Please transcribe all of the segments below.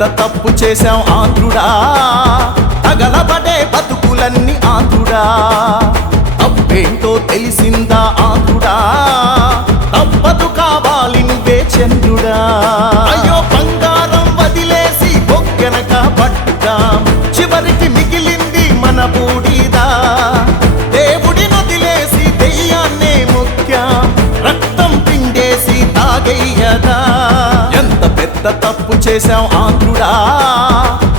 పెద్ద తప్పు చేశాం ఆంధ్రుడా, తగలబడే బతుకులన్నీ ఆంధ్రుడా. తప్పేంటో తెలిసిందా ఆంధ్రుడా, తప్పదు కావాలి నువ్వే చంద్రుడా. అయ్యో బంగారం వదిలేసి బొగ్గెనక పట్టుదాం, చివరికి మిగిలింది మన బూడిదా. దేవుడి వదిలేసి దెయ్యాన్నే ముఖ్యం, రక్తం పిండేసి తాగయ్యదా. ఎంత పెద్ద తప్పు చేశాం ఆంధ్రుడా,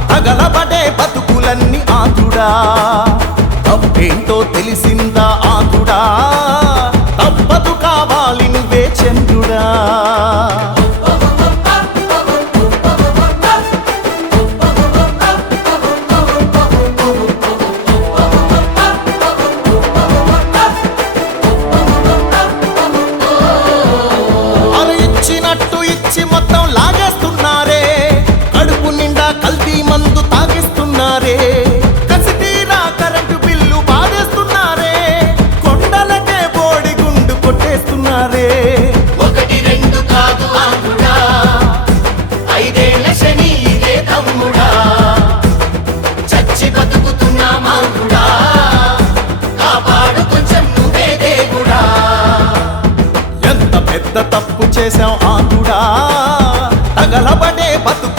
తగలబడే బతుకులన్నీ ఆంధ్రుడా. తప్పేంటో తెలిసిందా ఆంధ్రుడా, తప్పదు కావాలి నువ్వే చంద్రుడా. ఇచ్చినట్టు ఇచ్చి మొత్తం లాగేస్తున్నారే, కడుపు నిండా కల్తీ మందు తాగిస్తున్నారే. కసి తీరా కరెంటు బిల్లు బాధేస్తున్నారే, కొండలకే బోడి గుండు కొట్టేస్తున్నారే. ఒకటి రెండు కాదు ఆంధ్రుడా, ఐదేళ్ల శని ఇదే తమ్ముడా. చచ్చి బతుకుతున్నాం ఆంధ్రుడా, కాపాడు కొంచెం నువ్వే దేవుడా. ఎంత పెద్ద తప్పు చేశాం ఆంధ్రుడా, తగలబడే బతుకు